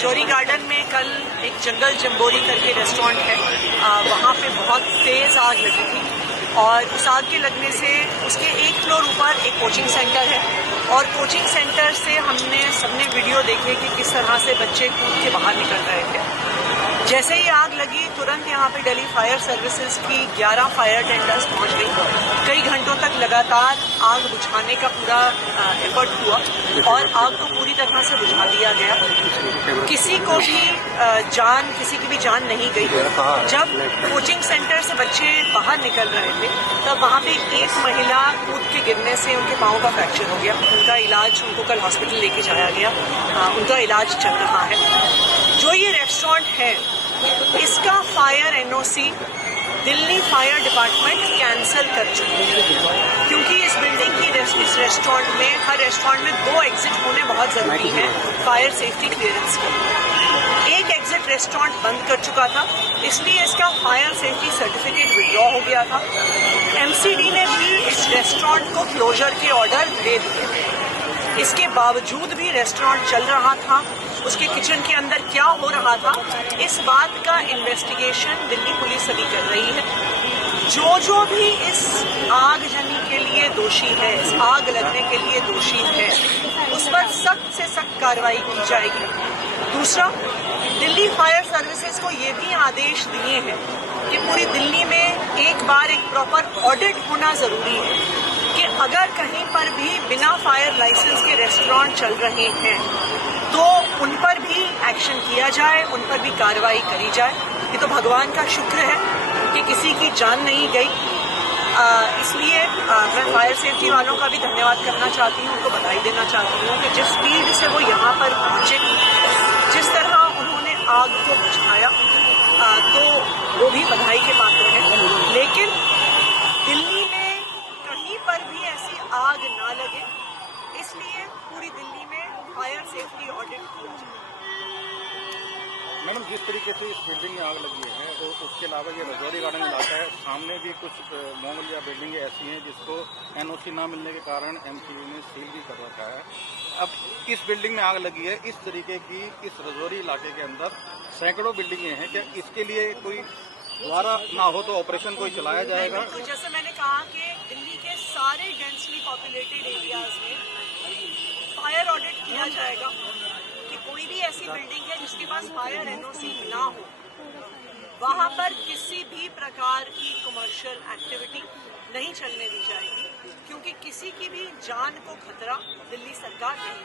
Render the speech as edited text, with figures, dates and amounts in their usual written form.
Rajouri garden में कल एक जंगल जम्बोरी करके रेस्टोरेंट है, वहाँ पे बहुत तेज़ आग लगी थी और उस आग के लगने से उसके एक फ्लोर ऊपर एक कोचिंग सेंटर है और कोचिंग सेंटर से हमने सबने वीडियो देखे कि किस तरह से बच्चे कूद के बाहर निकल रहे थे। जैसे ही आग लगी तुरंत यहाँ पे दिल्ली फायर सर्विसेज की 11 फायर टेंडर्स पहुँच गई। कई घंटों तक लगातार आग बुझाने का पूरा एफर्ट हुआ और आग को पूरी तरह से बुझा दिया गया। किसी की भी जान नहीं गई। जब कोचिंग सेंटर से बच्चे बाहर निकल रहे थे तब वहाँ पे एक महिला कूद के गिरने से उनके पाँव का फ्रैक्चर हो गया। उनका इलाज, उनको कल हॉस्पिटल लेके जाया गया, उनका इलाज चल रहा है। जो ये रेस्टोरेंट है इसका fire NOC Delhi fire department cancel कर चुकी है, क्योंकि इस बिल्डिंग की इस रेस्टोरेंट में, हर रेस्टोरेंट में 2 एग्जिट होने बहुत ज़रूरी है फायर सेफ्टी क्लियरेंस के। एक एग्जिट रेस्टोरेंट बंद कर चुका था, इसलिए इसका फायर सेफ्टी सर्टिफिकेट विड्रॉ हो गया था। एमसीडी ने भी इस रेस्टोरेंट को क्लोजर के ऑर्डर दे दिए। इसके बावजूद भी रेस्टोरेंट चल रहा था। उसके किचन के अंदर क्या हो रहा था, इस बात का इन्वेस्टिगेशन दिल्ली पुलिस अभी कर रही है। जो भी इस आगजनी के लिए दोषी है, इस आग लगने के लिए दोषी है, उस पर सख्त से सख्त कार्रवाई की जाएगी। दूसरा, दिल्ली फायर सर्विसेज को ये भी आदेश दिए हैं कि पूरी दिल्ली में एक बार एक प्रॉपर ऑडिट होना जरूरी है कि अगर कहीं पर भी बिना फायर लाइसेंस के रेस्टोरेंट चल रहे हैं तो उन पर भी एक्शन किया जाए, उन पर भी कार्रवाई करी जाए। ये तो भगवान का शुक्र है कि किसी की जान नहीं गई। इसलिए मैं फायर सेफ्टी वालों का भी धन्यवाद करना चाहती हूँ, उनको बधाई देना चाहती हूँ कि जिस स्पीड से वो यहाँ पर पहुँचे, जिस तरह उन्होंने आग को बुझाया, तो वो भी बधाई के पात्र हैं। लेकिन दिल्ली में कहीं पर भी ऐसी आग ना लगे, इसलिए पूरी दिल्ली में फायर सेफ्टी ऑडिट किया जाए। मैडम, जिस तरीके से इस बिल्डिंग में आग लगी है तो उसके अलावा ये रजौरी गार्डन इलाका है, सामने भी कुछ मॉल या बिल्डिंगें ऐसी हैं जिसको एनओसी ना मिलने के कारण एमसीडी ने सील भी कर रखा है। अब इस बिल्डिंग में आग लगी है, इस तरीके की इस रजौरी इलाके के अंदर सैकड़ों बिल्डिंगें हैं, क्या इसके लिए कोई द्वारा ना हो तो ऑपरेशन कोई चलाया जाएगा? तो जैसे मैंने कहा कि दिल्ली के सारे डेंसली पॉपुलेटेड एरियाज में फायर ऑडिट किया जाएगा कि कोई भी ऐसी बिल्डिंग है जिसके पास फायर एनओसी ना हो, वहां पर किसी भी प्रकार की कमर्शियल एक्टिविटी नहीं चलने दी जाएगी, क्योंकि किसी की भी जान को खतरा दिल्ली सरकार नहीं